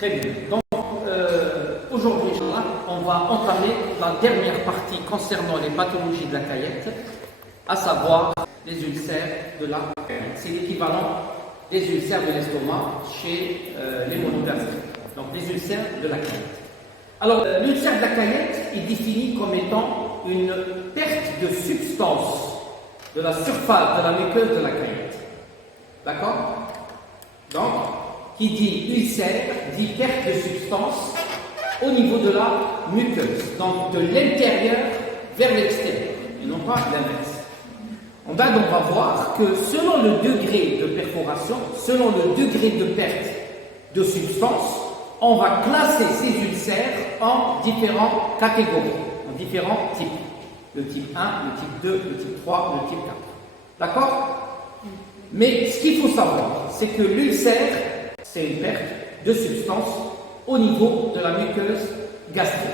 Très bien. Donc, aujourd'hui, on va entamer la dernière partie concernant les pathologies de la caillette, à savoir les ulcères de la caillette. C'est l'équivalent des ulcères de l'estomac chez les monogastriques. Donc, les ulcères de la caillette. Alors, l'ulcère de la caillette est défini comme étant une perte de substance de la surface de la muqueuse de la caillette. D'accord? Donc, qui dit ulcère dit perte de substance au niveau de la muqueuse, donc de l'intérieur vers l'extérieur, et non pas l'inverse. On va donc voir que selon le degré de perforation, selon le degré de perte de substance, on va classer ces ulcères en différentes catégories, en différents types. Le type 1, le type 2, le type 3, le type 4. D'accord? Mais ce qu'il faut savoir, c'est que l'ulcère, c'est une perte de substance au niveau de la muqueuse gastrique.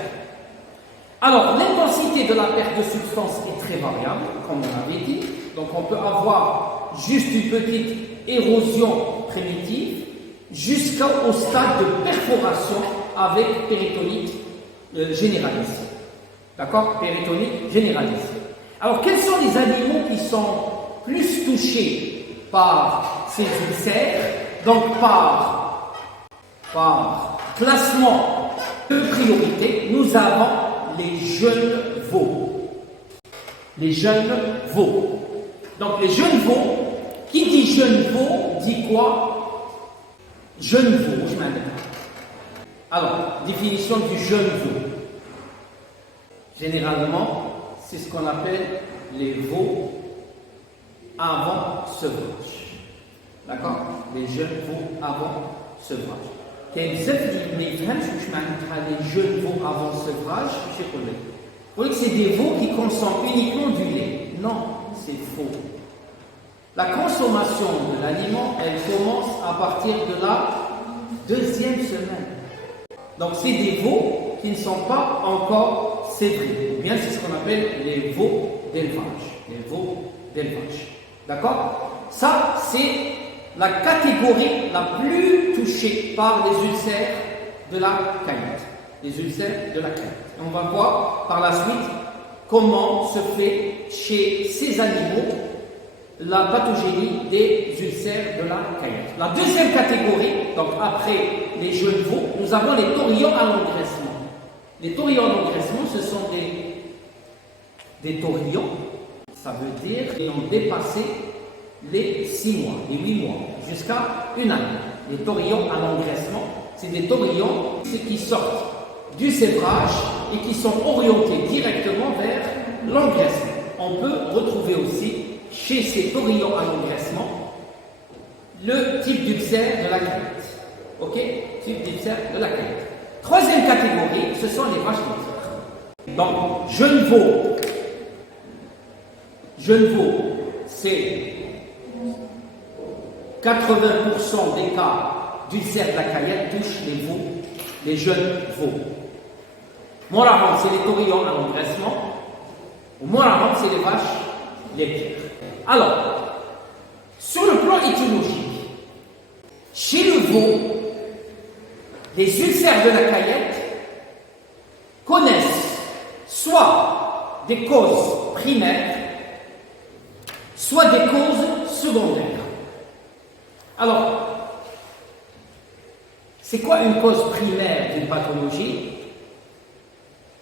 Alors, l'intensité de la perte de substance est très variable, comme on avait dit. Donc, on peut avoir juste une petite érosion primitive jusqu'au stade de perforation avec péritonite généralisée. D'accord? Péritonite généralisée. Alors, quels sont les animaux qui sont plus touchés par ces ulcères? Donc, par classement de priorité, nous avons les jeunes veaux. Les jeunes veaux. Donc, les jeunes veaux, qui dit jeune veau, dit quoi? Jeune veau, je m'arrête. Alors, définition du jeune veau. Généralement, c'est ce qu'on appelle les veaux avant sevrage. D'accord? Les jeunes veaux avant sevrage. كاين بزاف اللي ما يفهمش واش معناتها les jeunes veaux avant sevrage, je sais pas. Vous voyez que c'est des veaux qui consomment uniquement du lait. Non, c'est faux. La consommation de l'aliment, elle commence à partir de la deuxième semaine. Donc c'est des veaux qui ne sont pas encore sévrés. Ou bien c'est ce qu'on appelle les veaux d'élevage. Les veaux d'élevage. D'accord? Ça, c'est la catégorie la plus touchée par les ulcères de la caillette. Les ulcères de la caillette. Et on va voir par la suite comment se fait chez ces animaux la pathogénie des ulcères de la caillette. La deuxième catégorie, donc après les jeunes veaux, nous avons les taurillons à l'engraissement. Les taurillons à l'engraissement, ce sont des taurillons, ça veut dire qu'ils ont dépassé les 6 mois, les 8 mois, jusqu'à une année. Les taurillons à l'engraissement, c'est des taurillons qui sortent du sévrage et qui sont orientés directement vers l'engraissement. On peut retrouver aussi chez ces taurillons à l'engraissement le type d'ulcère de la caillette. Ok? Type d'ulcère de la caillette. Troisième catégorie, ce sont les vaches laitières. Donc, jeune veau, c'est 80% des cas d'ulcère de la caillette touchent les veaux, les jeunes veaux. Moraron, c'est les taurillons à l'engraissement. Moraron, c'est les vaches laitières. Alors, sur le plan étiologique, chez le veau, les ulcères de la caillette connaissent soit des causes primaires, soit des causes secondaires. Alors, c'est quoi une cause primaire d'une pathologie?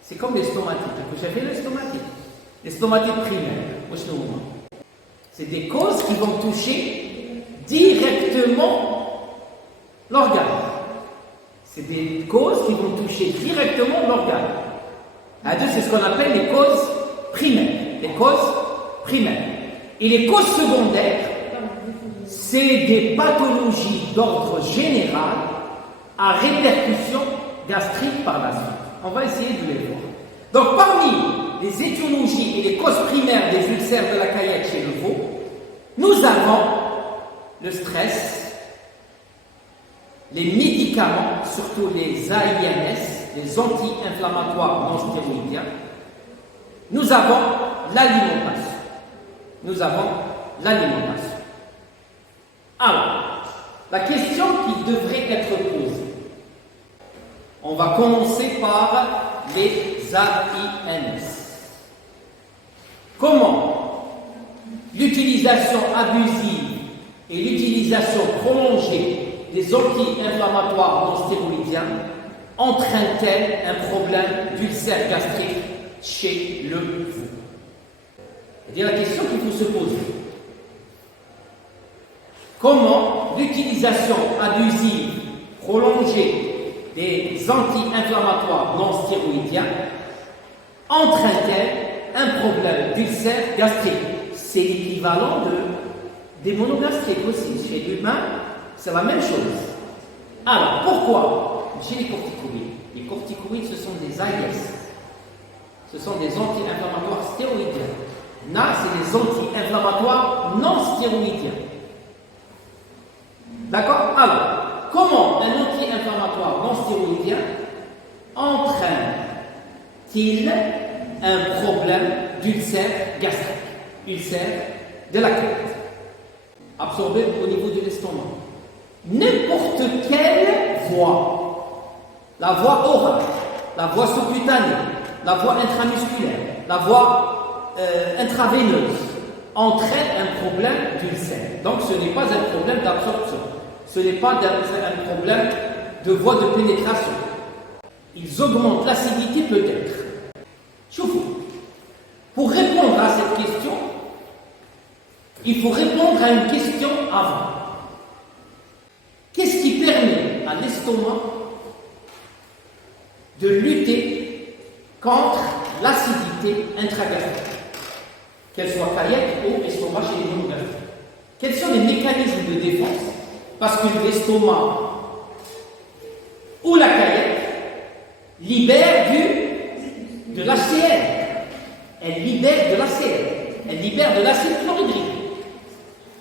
C'est comme les stomatites. Vous avez les stomatites? Les stomatites primaires, c'est des causes qui vont toucher directement l'organe. C'est des causes qui vont toucher directement l'organe. C'est ce qu'on appelle les causes primaires. Les causes primaires. Et les causes secondaires, c'est des pathologies d'ordre général à répercussion gastrique par la suite. On va essayer de les voir. Donc, parmi les étiologies et les causes primaires des ulcères de la caillette chez le veau, nous avons le stress, les médicaments, surtout les AINS, les anti-inflammatoires non stéroïdiens. Nous avons l'alimentation. Alors, la question qui devrait être posée, On va commencer par les AINS. Comment l'utilisation abusive et l'utilisation prolongée des anti-inflammatoires non stéroïdiens entraîne-t-elle un problème d'ulcère gastrique chez le veau? C'est la question qu'il faut se poser. Comment l'utilisation abusive prolongée des anti-inflammatoires non stéroïdiens entraîne-t-elle un problème d'ulcère gastrique? C'est l'équivalent des monogastriques aussi. Chez l'humain, c'est la même chose. Alors, pourquoi chez les corticoïdes? Les corticoïdes, ce sont des AIS. Ce sont des anti-inflammatoires stéroïdiens. Là, c'est des anti-inflammatoires non stéroïdiens. D'accord? Alors, comment un anti-inflammatoire non stéroïdien entraîne-t-il un problème d'ulcère gastrique, ulcère de la côte, absorbé au niveau de l'estomac? N'importe quelle voie, la voie orale, la voie sous-cutanée, la voie intramusculaire, la voie intraveineuse, entraîne un problème d'ulcère. Donc ce n'est pas un problème d'absorption, ce n'est pas un problème de voie de pénétration. Ils augmentent l'acidité peut-être. Pour répondre à cette question, il faut répondre à une question avant. Qu'est-ce qui permet à l'estomac de lutter contre l'acidité intragastrique, qu'elle soit cardiaque ou estomac chez les monogastriques? Quels sont les mécanismes de défense? Parce que l'estomac ou la cardiaque libère de l'HCl. Elle libère de l'HCl. Elle libère de l'acide chlorhydrique.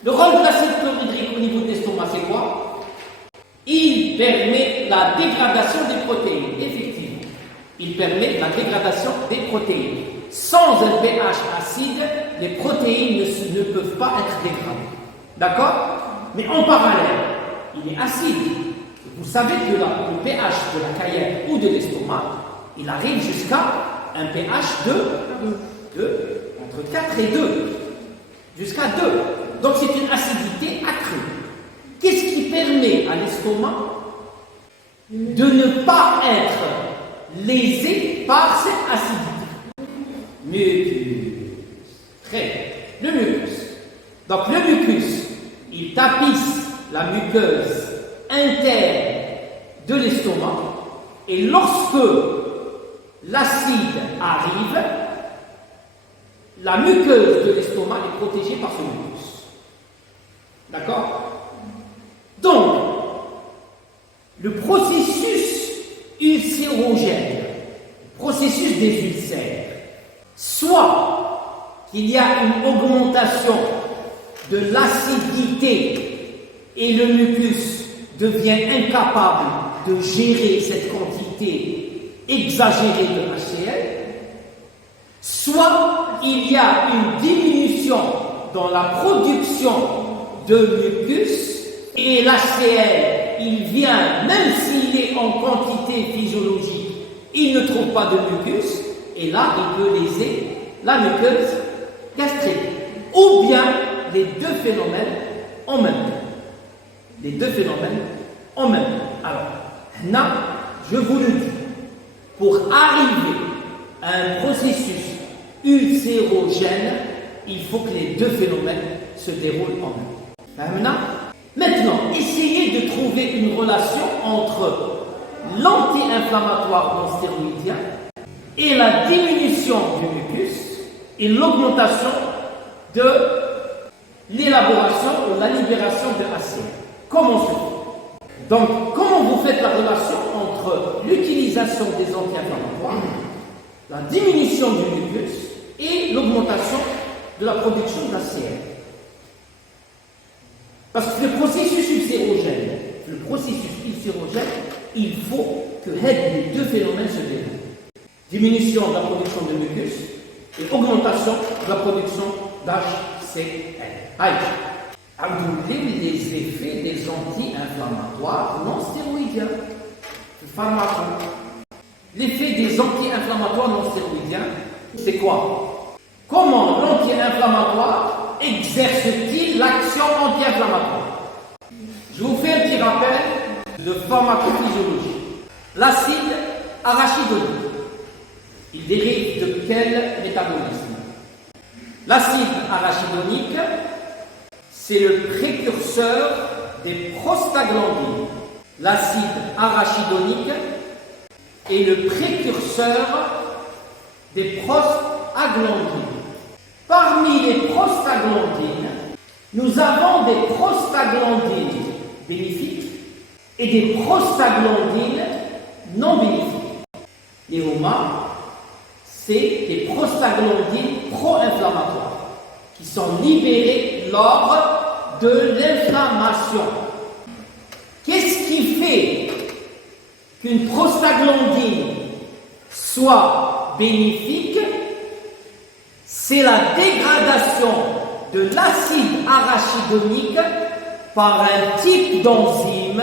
Le rôle de l'acide chlorhydrique au niveau de l'estomac, c'est quoi? Il permet la dégradation des protéines. Effectivement, il permet la dégradation des protéines. Sans un pH acide, les protéines ne peuvent pas être dégradées. D'accord? Mais en parallèle, il est acide. Vous savez que le pH de la cardiaque ou de l'estomac, il arrive jusqu'à un pH entre 4 et 2. Jusqu'à 2. Donc c'est une acidité accrue. Qu'est-ce qui permet à l'estomac de ne pas être lésé par cette acidité? Mucus. Très bien. Le mucus. Donc le mucus, il tapisse la muqueuse interne de l'estomac et lorsque l'acide arrive, la muqueuse de l'estomac est protégée par ce mucus. D'accord? Donc, le processus ulcérogène, le processus des ulcères, soit qu'il y a une augmentation de l'acidité et le mucus devient incapable de gérer cette quantité exagérée de HCl, soit il y a une diminution dans la production de mucus et l'HCl, il vient, même s'il est en quantité physiologique, il ne trouve pas de mucus et là il peut léser la muqueuse gastrique. Ou bien les deux phénomènes en même temps. Les deux phénomènes en même temps. Alors, là, je vous le dis, pour arriver à un processus ulcérogène, il faut que les deux phénomènes se déroulent en même temps. Maintenant, essayez de trouver une relation entre l'anti-inflammatoire non stéroïdien et la diminution du mucus et l'augmentation de l'élaboration ou la libération de HCl. Comment se fait? Donc, comment vous faites la relation entre l'utilisation des anti-inflammatoires, la diminution du mucus et l'augmentation de la production d'HCl? Parce que le processus ulcérogène, il faut que les deux phénomènes se déroulent. Diminution de la production de mucus et augmentation de la production d'HCl. Les effets des anti-inflammatoires non stéroïdiens, le pharmacon. L'effet des anti-inflammatoires non stéroïdiens, c'est quoi? Comment l'anti-inflammatoire exerce-t-il l'action anti-inflammatoire? Je vous fais un petit rappel de pharmacophysiologie. L'acide arachidonique, il dérive de quel métabolisme? L'acide arachidonique, c'est le précurseur des prostaglandines. L'acide arachidonique est le précurseur des prostaglandines. Parmi les prostaglandines, nous avons des prostaglandines bénéfiques et des prostaglandines non bénéfiques. Les HOMA, c'est des prostaglandines pro-inflammatoires qui sont libérées lors de l'inflammation. Qu'est-ce qui fait qu'une prostaglandine soit bénéfique? C'est la dégradation de l'acide arachidonique par un type d'enzyme,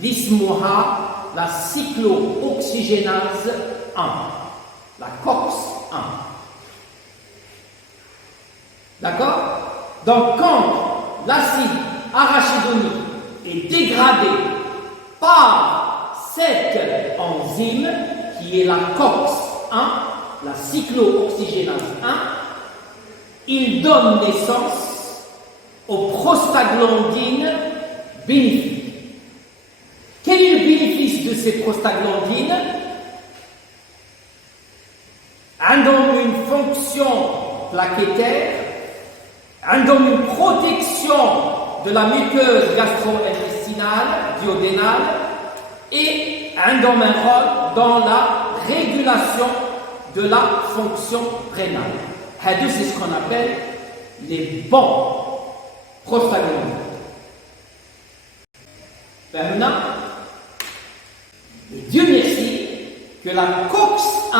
l'ismoha, la cyclooxygénase 1, la COX-1. D'accord? Donc, quand l'acide arachidonique est dégradé par cette enzyme, qui est la COX-1, la cyclooxygénase 1, il donne naissance aux prostaglandines bénéfiques. Quel est le bénéfice de ces prostaglandines? Elles ont une fonction plaquettaire, elles ont une protection de la muqueuse gastro-intestinale, duodénale, et elles ont un rôle dans la régulation de la fonction rénale. C'est ce qu'on appelle les bons prostaglandines. Maintenant, Dieu merci que la COX-1,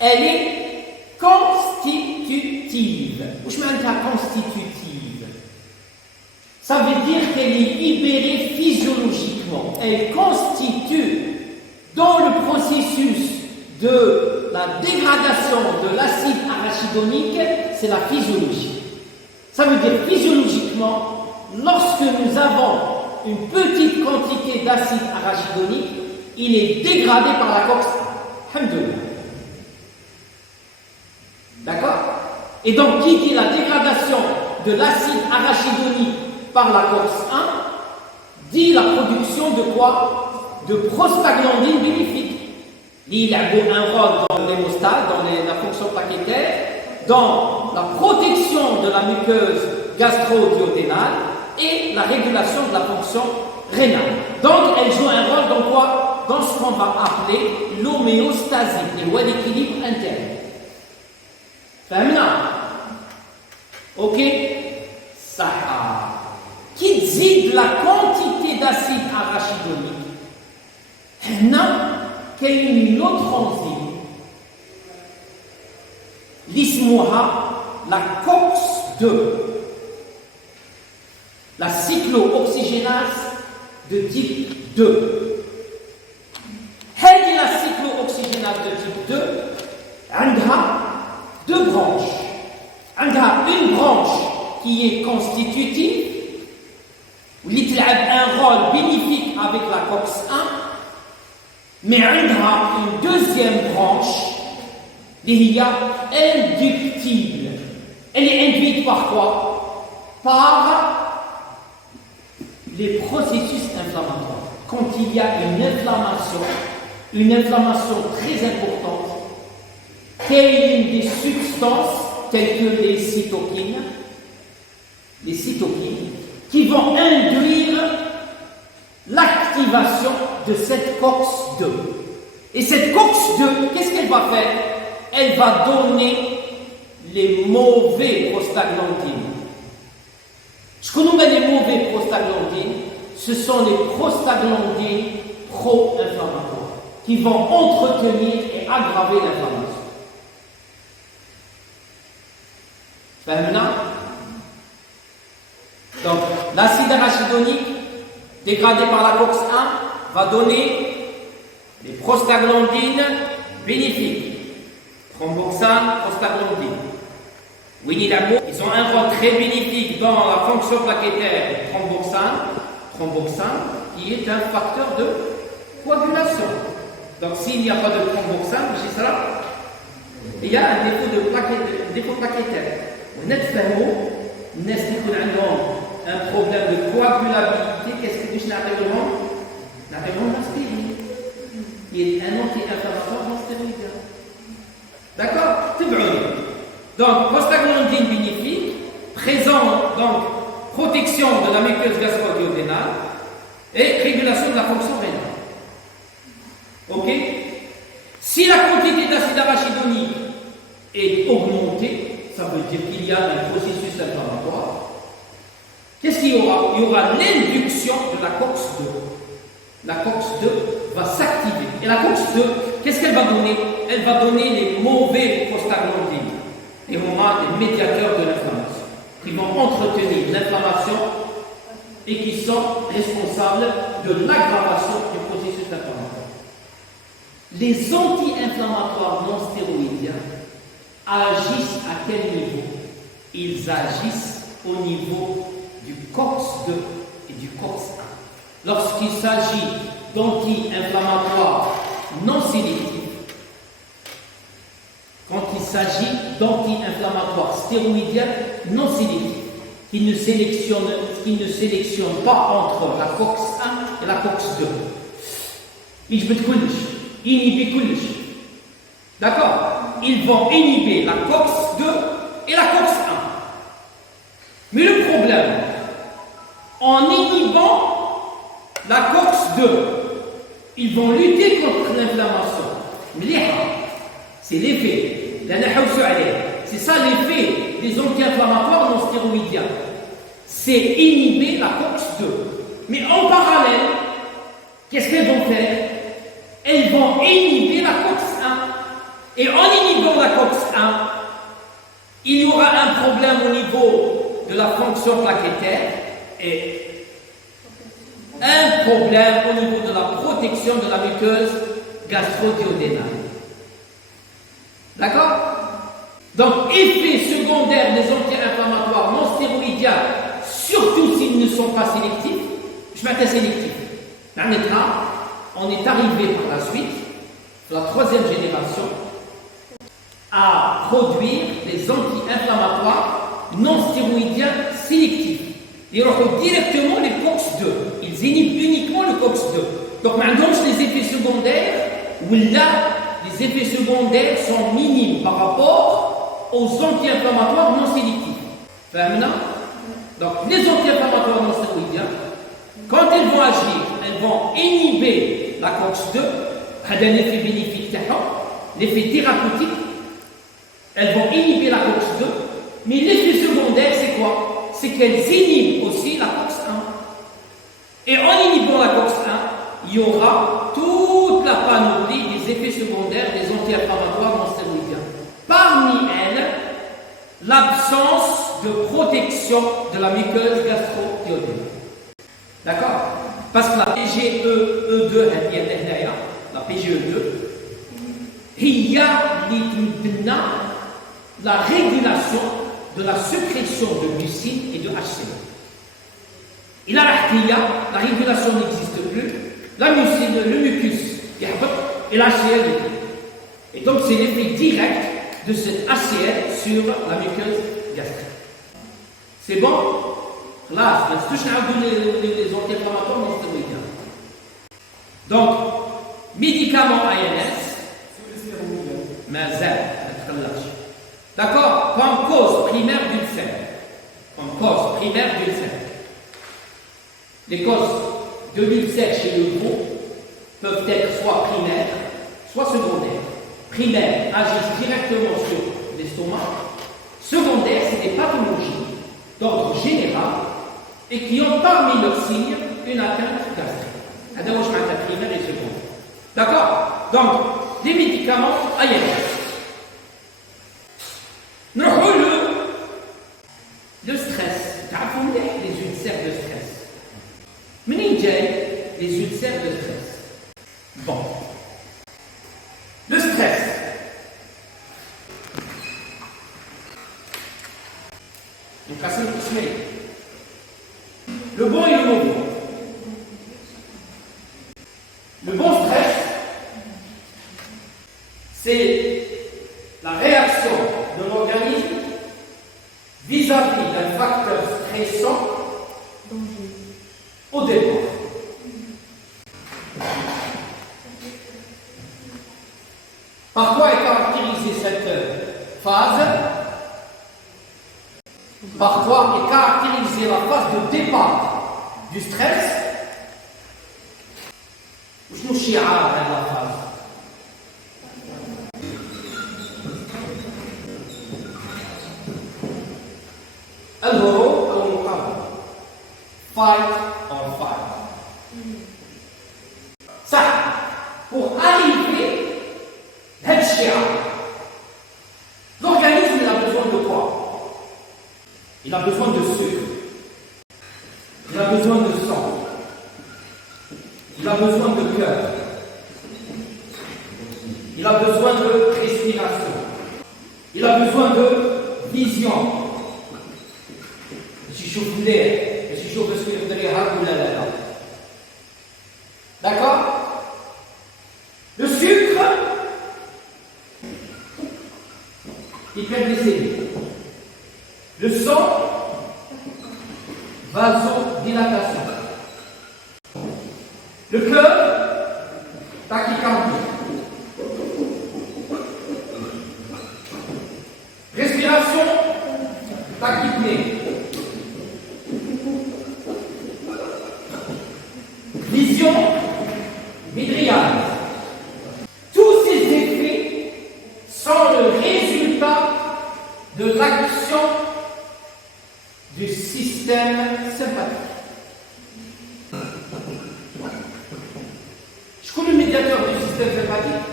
elle est constitutive. Où je mets la constitutive? Ça veut dire qu'elle est libérée physiologiquement. Elle constitue dans le processus de la dégradation de l'acide arachidonique, c'est la physiologie. Ça veut dire physiologiquement, lorsque nous avons une petite quantité d'acide arachidonique, il est dégradé par la COX-1. Alhamdoulilah. D'accord? Et donc, qui dit la dégradation de l'acide arachidonique par la COX-1, dit la production de quoi? De prostaglandines bénéfiques. Il a un rôle dans l'hémostase, dans la fonction plaquettaire, dans la protection de la muqueuse gastro-duodénale et la régulation de la fonction rénale. Donc, elle joue un rôle dans quoi? Dans ce qu'on va appeler l'homéostasie, ou l'équilibre interne. Famina. Ok? Ça. Qui dit de la quantité d'acide arachidonique? Quelle est une autre enzyme? L'ismoha, la COX-2, la cyclooxygénase de type 2. Elle est la cyclooxygénase de type 2, elle a deux branches. Elle a une branche qui est constitutive, qui a un rôle bénéfique avec la COX-1, mais elle a une deuxième branche qui est inductible. Elle est induite par quoi? Par les processus inflammatoires. Quand il y a une inflammation très importante, quelle est une des substances telles que les cytokines, qui vont induire l'activation de cette COX-2. Et cette COX-2, qu'est-ce qu'elle va faire? Elle va donner les mauvais prostaglandines. Ce que nous met les mauvais prostaglandines, ce sont les prostaglandines pro-inflammatoires qui vont entretenir et aggraver l'inflammation. Maintenant, donc l'acide arachidonique dégradé par la COX-1 va donner Les prostaglandines bénéfiques. Thromboxane, prostaglandine. Winnie-la-Mo, ils ont un rôle très bénéfique dans la fonction plaquettaire. Thromboxane, qui est un facteur de coagulation. Donc s'il n'y a pas de thromboxane, c'est ça, il y a un défaut plaquettaire. Nous avons un problème de coagulabilité. Qu'est-ce que nous avons? Nous avons l'aspirine, qui est un anti-inflammatoire non stéroïdien. D'accord? C'est vrai. Donc, prostaglandine bénéfique, présent, donc, protection de la muqueuse gastro-duodénale et régulation de la fonction rénale. Ok? Si la quantité d'acide arachidonique est augmentée, ça veut dire qu'il y a un processus inflammatoire. Qu'est-ce qu'il y aura? Il y aura l'induction de la COX-2. La COX-2 va s'activer. Et la COX-2, qu'est-ce qu'elle va donner? Elle va donner les mauvais prostaglandines. Et on a des médiateurs de l'inflammation qui vont entretenir l'inflammation et qui sont responsables de l'aggravation du processus inflammatoire. Les anti-inflammatoires non stéroïdiens agissent à quel niveau? Ils agissent au niveau du COX-2 et du COX-1. Lorsqu'il s'agit d'anti-inflammatoires non sélectifs, quand il s'agit d'anti-inflammatoires stéroïdiens non sélectifs, qui ne sélectionnent pas entre la COX-1 et la COX-2. Ils inhibent كلش. D'accord? Ils vont inhiber la COX-2 et la COX-1. Mais le problème, en inhibant la COX-2, ils vont lutter contre l'inflammation. C'est l'effet. C'est ça l'effet des anti-inflammatoires non stéroïdiens. C'est inhiber la COX-2. Mais en parallèle, qu'est-ce qu'elles vont faire? Elles vont inhiber la COX-1. Et en inhibant la COX-1, il y aura un problème au niveau de la fonction plaquettaire et un problème au niveau de la protection de la muqueuse gastro-duodénale. D'accord? Donc, effet secondaire des anti-inflammatoires non stéroïdiens, surtout s'ils ne sont pas sélectifs. Je m'attends sélectif. On est arrivé par la suite, la troisième génération, à produire des anti-inflammatoires non stéroïdiens sélectifs. Ils retrouvent directement les COX-2. Ils inhibent uniquement le COX-2. Donc, maintenant, les effets secondaires, ou là, les effets secondaires sont minimes par rapport aux anti-inflammatoires non sélectifs. Donc, les anti-inflammatoires non stéroïdiens, quand elles vont agir, elles vont inhiber la COX-2, c'est un effet bénéfique, l'effet thérapeutique. Elles vont inhiber la COX-2, mais l'effet secondaire, c'est quoi? C'est qu'elles inhibent aussi la COX-1. Et en inhibant la COX-1, il y aura toute la panoplie des effets secondaires des anti-inflammatoires non stéroïdiens. Parmi elles, l'absence de protection de la muqueuse gastro-duodénale. D'accord? Parce que la PGE2, la PGE2, il y a la régulation de la sécrétion de mucine et de HCl. Et là, la régulation n'existe plus. La mucine, le mucus, et l'HCl. Et donc, c'est l'effet direct de cet HCl sur la muqueuse gastrique. C'est bon? Là, les anti-inflammatoires non stéroïdiens. Donc, médicaments ANS, d'accord, comme cause primaire d'ulcère. Les causes de l'ulcère chez le veau peuvent être soit primaires, soit secondaires. Primaires agissent directement sur l'estomac. Secondaires, c'est des pathologies d'ordre général et qui ont parmi leurs signes une atteinte gastrique. Adamo, je m'attends primaire et secondaire. D'accord? Donc, des médicaments ANS. Le stress. Les ulcères de stress. Les ulcères de stress. Bon. Le bon et le mauvais. Le bon stress, c'est la réaction de l'organisme vis-à-vis d'un facteur stressant au départ. Par quoi est caractérisée cette phase? Par quoi est caractérisée la phase de départ du stress? Je nous chie à la phase. الهروب أو المقاومة. Fight or fight. Ça, pour arriver à l'organisme, il a besoin de quoi? Il a besoin de sucre. Il a besoin de sang. Il a besoin de cœur. Il a besoin de respiration. Il a besoin de vision. D'accord? Le sucre, hyperglycémie. Le sang, vasodilatation. Le cœur, tachycardie. Respiration, tachypnée. Vision, midriane. Tous ces effets sont le résultat de l'action du système sympathique. Je connais le médiateur du système sympathique.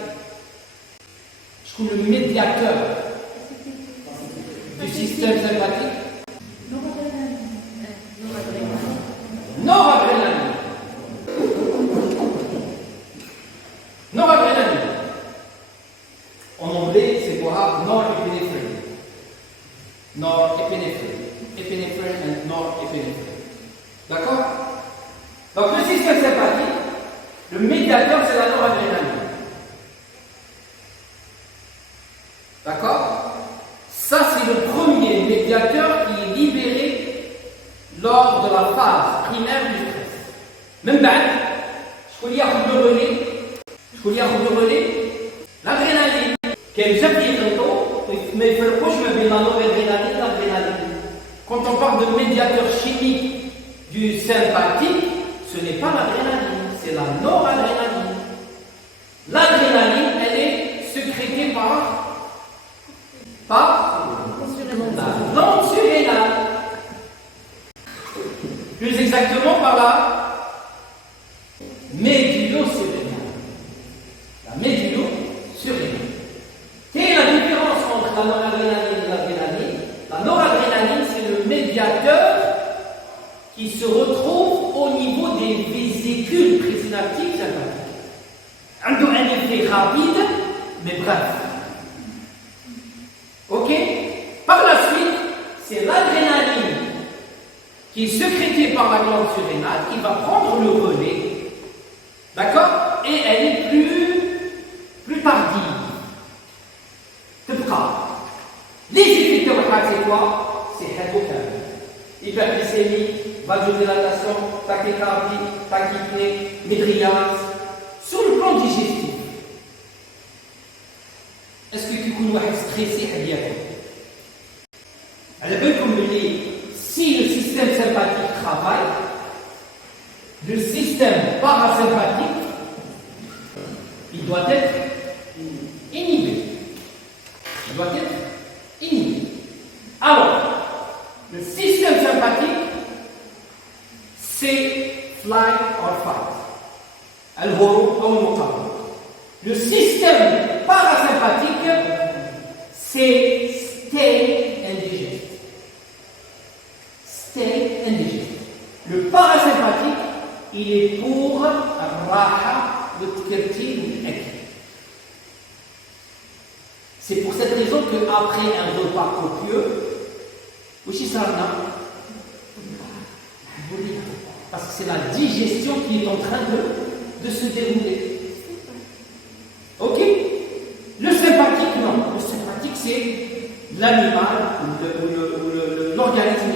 Je connais le médiateur du système sympathique. Noradrénaline. Noradrénaline. En anglais, c'est quoi? Norépinéphrine. Norépinéphrine. Épinéphrine et norépinéphrine. D'accord? Donc le système sympathique, le médiateur, c'est la noradrénaline. D'accord? Ça, c'est le premier médiateur qui est libéré lors de la phase primaire du stress. Même بعد, je peux y avoir le relais. L'adrénaline, qu'elle vient mais il faut le couche, mais la noradrénaline, l'adrénaline. Quand on parle de médiateur chimique du sympathique, ce n'est pas l'adrénaline, c'est la noradrénaline. L'adrénaline, elle est sécrétée par la glande surrénale. Plus exactement par la médulo-surrénale. La médulo-surrénale. Quelle est la différence entre la noradrénaline et l'adrénaline? La noradrénaline, c'est le médiateur qui se retrouve au niveau des vésicules présynaptiques sympathiques. Un effet rapide, mais bref. Ok? Par la suite, c'est l'adrénaline qui est sécrétée par la glande surrénale qui va prendre le relais. D'accord? Et elle est plus tardive. Les effets de c'est quoi? C'est hypothermie. Hyperglycémie, vasodilatation, tachycardie, tachypnée, midriase. Sur le plan digestif, est-ce que tu connais stressé à dire? Alors, comme je dis, si le système sympathique travaille, le système parasympathique, il doit être inhibé. Alors, le système sympathique, c'est flight or fight. Le système parasympathique, c'est stay and digest. Stay and digest. Le parasympathique, il est pour raha, le tkertil, c'est pour cette raison qu'après un repas copieux, Parce que c'est la digestion qui est en train de se dérouler. Ok? Le sympathique, non. Le sympathique, c'est l'animal ou l'organisme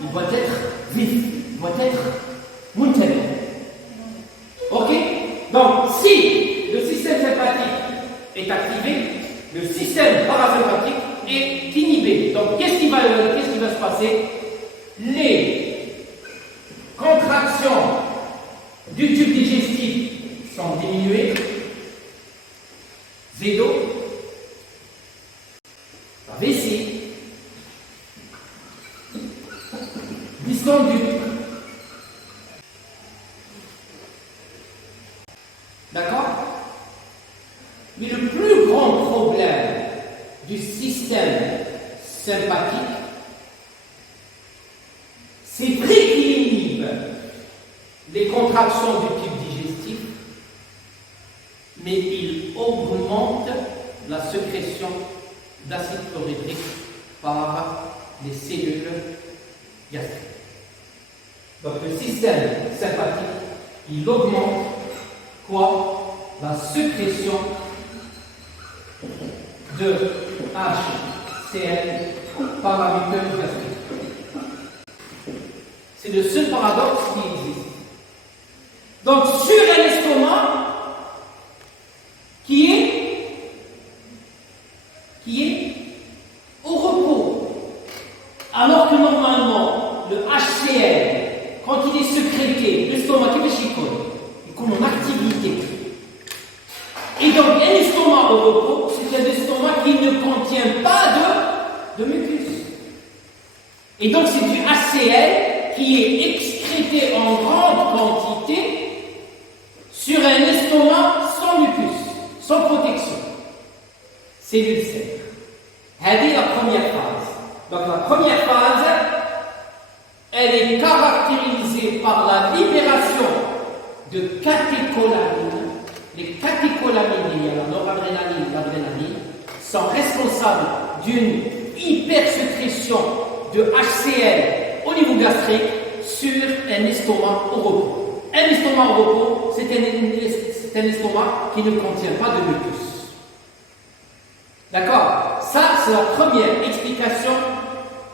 il doit être vif, il doit être muntabi. Ok? Donc, si le système sympathique est activé, le système parasympathique est inhibé. Donc, qu'est-ce qui va se passer? Les contractions du tube digestif sont diminuées. Zédo, la vessie, distendue. D'accord? Mais le plus grand problème du système sympathique, c'est vrai qu'il inhibe les contractions du tube digestif, mais il augmente la sécrétion d'acide chlorhydrique par les cellules gastriques. Donc le système sympathique, il augmente quoi? La sécrétion de HCl par la muqueuse gastrique. C'est le seul paradoxe qui existe. Donc sur un estomac qui est au repos, alors que normalement le HCl, quand il est sécrété, l'estomac qui est chicote, est comme en activité. Et donc un estomac au repos, c'est un estomac qui ne contient pas de mucus. Et donc c'est du HCl qui est excrété en grande quantité sur un estomac sans mucus, sans protection. C'est l'ulcère. C'est la première phase. Donc la première phase, elle est caractérisée par la libération de catécholamines. Les catécholamines, il y a la noradrénaline et l'adrénaline, sont responsables d'une hypersécrétion de HCl au niveau gastrique sur un estomac au repos. Un estomac au repos, c'est un estomac qui ne contient pas de mucus. D'accord? Ça, c'est la première explication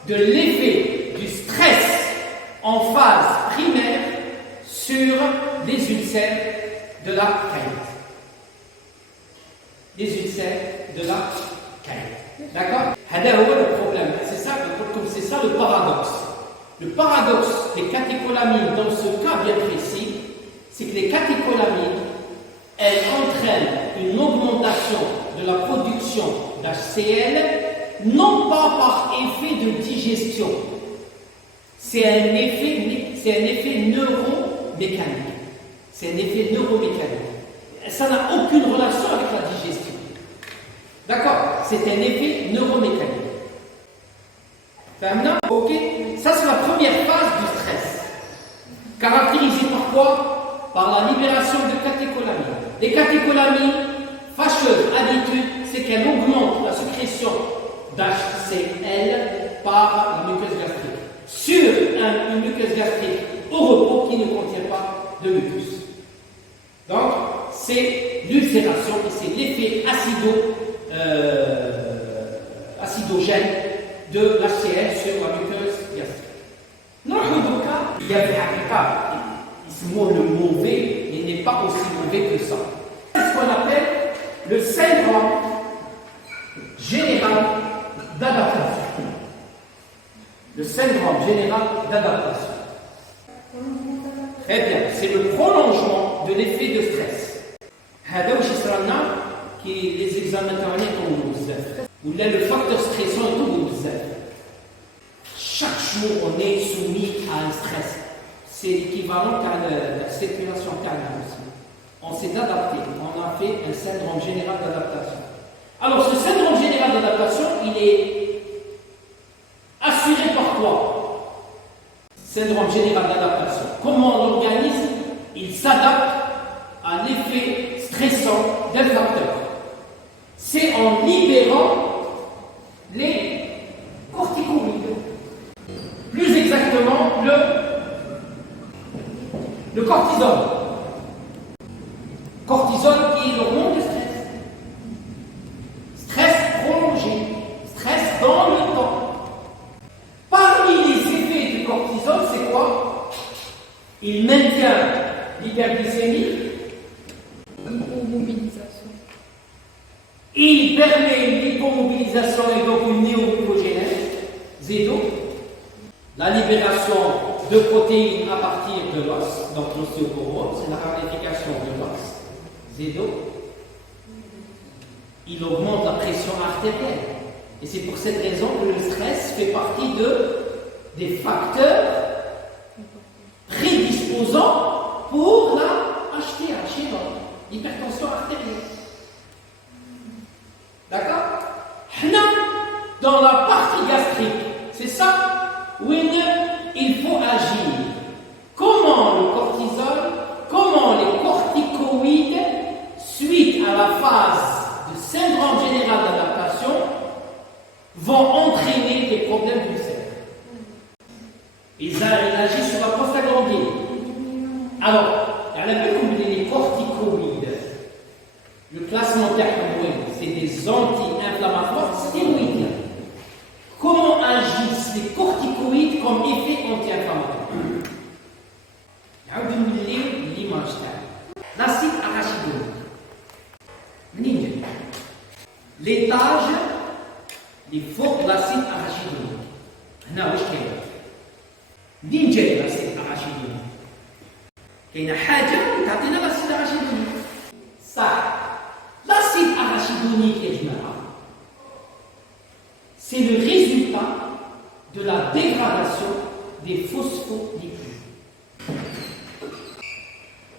de l'effet du stress en phase primaire sur les ulcères de la caillette. Les ulcères de la caillette. D'accord? C'est le problème. C'est ça le paradoxe. Le paradoxe des catécholamines dans ce cas bien précis, c'est que les catécholamines, elles entraînent une augmentation de la production d'HCl, non pas par effet de digestion. C'est un effet neuromécanique. C'est un effet neuromécanique. Ça n'a aucune relation avec la digestion. D'accord? C'est un effet neuromécanique. Maintenant, ok? Ça, c'est la première phase du stress. Caractérisée par quoi? Par la libération de catécholamines. Les catécholamines, fâcheuses habitude, c'est qu'elles augmentent la sécrétion d'HCl par la muqueuse gastrique. Sur une muqueuse gastrique au repos qui ne contient pas de mucus. Donc, c'est l'ulcération et c'est l'effet acidogène de l'HCl sur la muqueuse gastrique. Dans le cas, il y avait un cas, le mauvais, il n'est pas aussi mauvais que ça. C'est ce qu'on appelle le syndrome général d'adaptation. Le syndrome général d'adaptation. Très bien, c'est le prolongement de l'effet de stress. Qui les examinateurs ou là le facteur stressant est tout chaque jour on est soumis à un stress. C'est l'équivalent à la circulation cardiaque aussi. On s'est adapté, on a fait un syndrome général d'adaptation. Alors ce syndrome général d'adaptation, il est assuré par quoi? Syndrome général d'adaptation. Comment l'organisme il s'adapte à l'effet stressant d'un facteur? C'est en libérant les corticoïdes. Plus exactement, le Cortisol qui est l'hormone de stress. Stress prolongé, stress dans le temps. Parmi les effets du cortisol, c'est quoi? Il maintient l'hyperglycémie. L'hypomobilisation. Il permet l'hypomobilisation et donc une néoglycogénèse, Z2, la libération de protéines à partir de l'os, donc l'ostéoporose, c'est la ramification de l'os, Z2. Il augmente la pression artérielle. Et c'est pour cette raison que le stress fait partie des facteurs prédisposants pour la HTA, chez l'homme, l'hypertension artérielle. D'accord? Dans la partie gastrique, c'est ça où il faut agir. Comment le cortisol, comment les corticoïdes, suite à la phase de syndrome général d'adaptation, vont entraîner des problèmes du cerveau. Ils agissent sur la prostaglandine. Alors, il y a un peu comme les corticoïdes. Le classement terpénoïde, c'est des anti-inflammatoires stéroïdes. Comment agissent les corticoïdes comme effet anti-inflammatoire? L'image l'acide arachidonique. L'étage, les forts de l'acide arachidonique. هنا واش كاين؟ منين جاي l'acide arachidonique؟ كاينه حاجه تعطينا l'acide arachidonique. صح. L'acide arachidonique, c'est le résultat de la dégradation des phospholipides.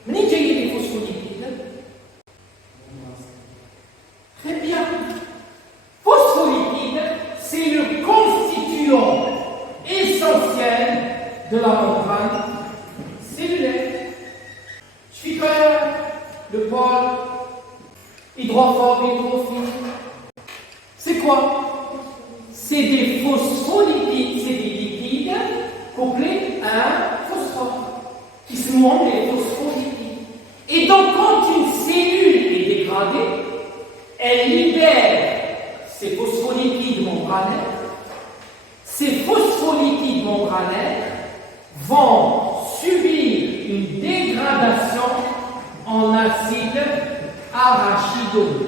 Menez les phospholipides. Très bien. Phospholipides, c'est le constituant essentiel de la membrane cellulaire. Sucre, le pôle, hydrophobe, hydrophile. C'est quoi? C'est des phospholipides, c'est des lipides couplés à un phosphore, qui se nomment les phospholipides. Et donc, quand une cellule est dégradée, elle libère ces phospholipides membranaires. Ces phospholipides membranaires vont subir une dégradation en acide arachidonique.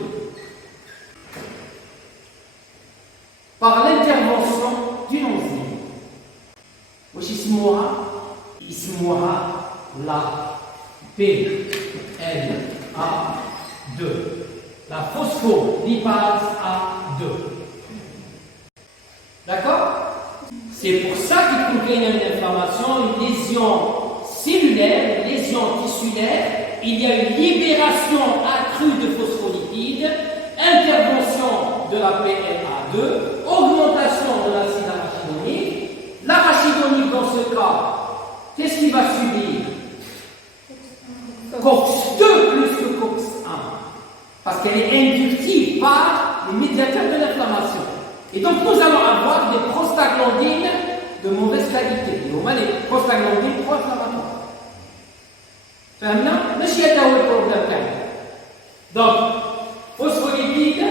Par l'intervention d'une enzyme. Wesh ismouha la PLA2, la phospholipase A2. D'accord? C'est pour ça qu'il contient une inflammation, une lésion cellulaire, une lésion tissulaire. Il y a une libération accrue de phospholipides, intervention de la PLA2, augmentation de l'acide arachidonique. L'arachidonique, dans ce cas, qu'est-ce qu'il va subir? COX-2 plus que COX-1. Parce qu'elle est inductive par les médiateurs de l'inflammation. Et donc, nous allons avoir des prostaglandines de mauvaise qualité. On a les prostaglandines pro-inflammatoires. فهمنا؟ ماشي هذا هو البروبليم تاعنا. Donc, phospholipides,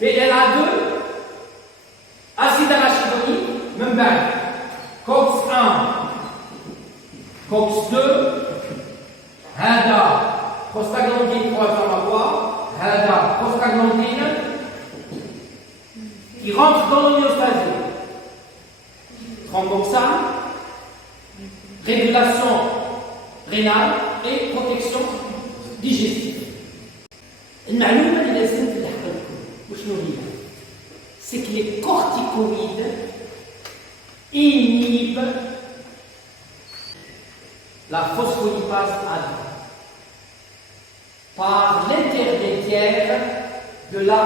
PLA2, acide arachidonique, من بعد COX-1, COX-2, هذا prostaglandine pro-inflammatoire, هذا prostaglandine qui rentre dans l'homéostasie. Thromboxane, régulation rénale et protection digestive. المعلومة اللي لازم تلحق لكم وشنو هي؟ C'est que les corticoïdes inhibent la phospholipase A2 par l'intermédiaire de la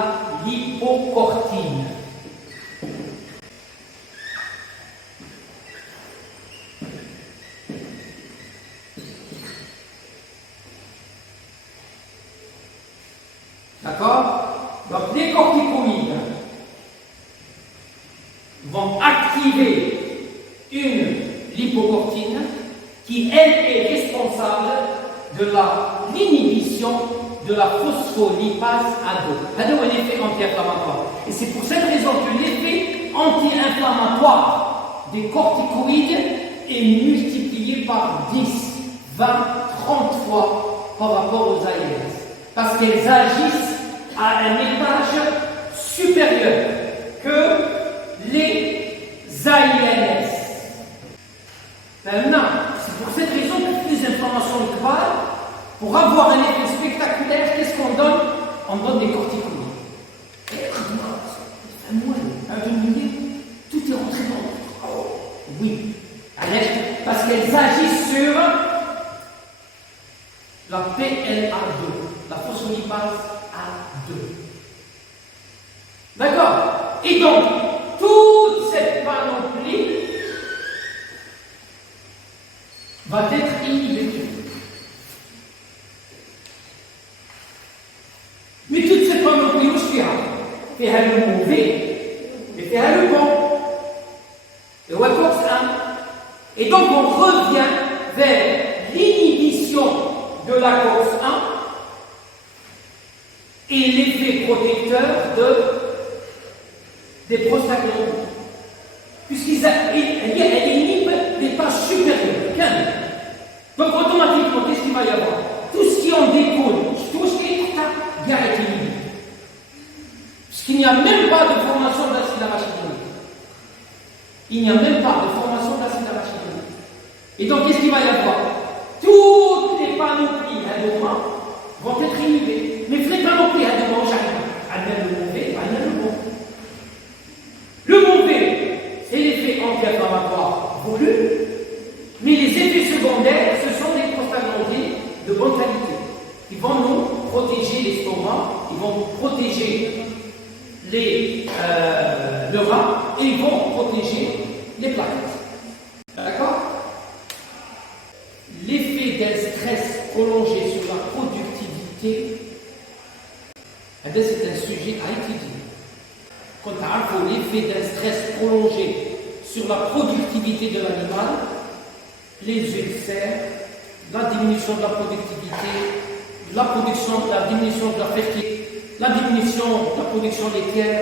lipocortine. D'accord? Donc les corticoïdes vont activer une lipocortine qui, elle, est responsable de l'inhibition de la phospholipase A2. A2 est un effet anti-inflammatoire. Et c'est pour cette raison que l'effet anti-inflammatoire des corticoïdes est multiplié par 10, 20, 30 fois par rapport aux AINS. Parce qu'elles agissent à un étage supérieur que les AINS. Maintenant, c'est pour cette raison que plus d'informations nous parlent. Pour avoir un effet spectaculaire, qu'est-ce qu'on donne? On donne des corticoïdes. Et un mois, un demi, tout est rentré dans le corps. Oui, parce qu'elles agissent sur la PLA2, la phospholipase A2. D'accord? Et donc, toute cette panoplie va être inhibée. Mais toute cette panoplie, où je fais le mauvais et faire le bon. Et on course 1. Et donc on revient vers l'inhibition de la course 1 et l'effet protecteur des prostaglandines. Puisqu'ils inhibent des tâches supérieures. Donc automatiquement, qu'est-ce qu'il va y avoir? Tout ce qui en découle, tout ce qui est bien équilibré. Puisqu'il n'y a même pas de formation d'acide arachidonique. Il n'y a même pas de formation d'acide arachidonique. Et donc, qu'est-ce qu'il va y avoir? Toutes les panoplies à demain vont être inhibées. Mais les panoplies à demain, elles même le mauvais, elles même le bon. Le mauvais, c'est l'effet anti-inflammatoire voulu, mais les effets secondaires, ce sont des prostaglandines de bonne qualité. Ils vont nous protéger l'estomac, ils vont protéger le rein et ils vont protéger les plaquettes. D'accord? L'effet d'un stress prolongé sur la productivité, c'est un sujet à étudier. Quand on a l'effet d'un stress prolongé sur la productivité de l'animal, les ulcères, la diminution de la productivité, la diminution de la fertilité, la diminution de la production laitière,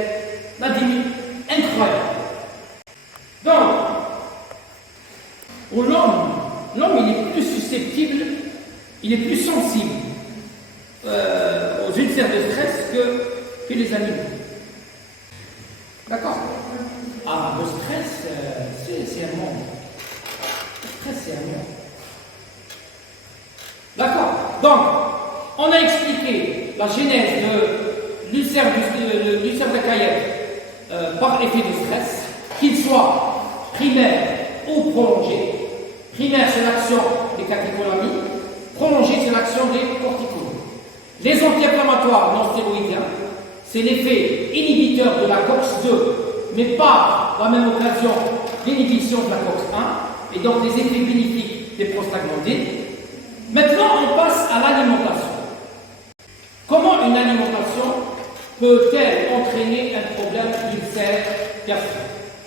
incroyable. Donc, l'homme il est plus susceptible, il est plus sensible aux ulcères de stress que les animaux. D'accord? Ah, le stress, c'est un monde. Le stress, c'est un monde. D'accord? Donc, on a expliqué la genèse de l'ulcère de Caillette par effet de stress, qu'il soit primaire ou prolongé. Primaire, c'est l'action des catécholamines. Prolongé, c'est l'action des corticoïdes. Les anti-inflammatoires non stéroïdiens, c'est l'effet inhibiteur de la COX-2, mais par la même occasion l'inhibition de la COX-1, et donc les effets bénéfiques des prostaglandines. Maintenant, on passe à l'alimentation. Comment une alimentation peut-elle entraîner un problème d'ulcère gastrique?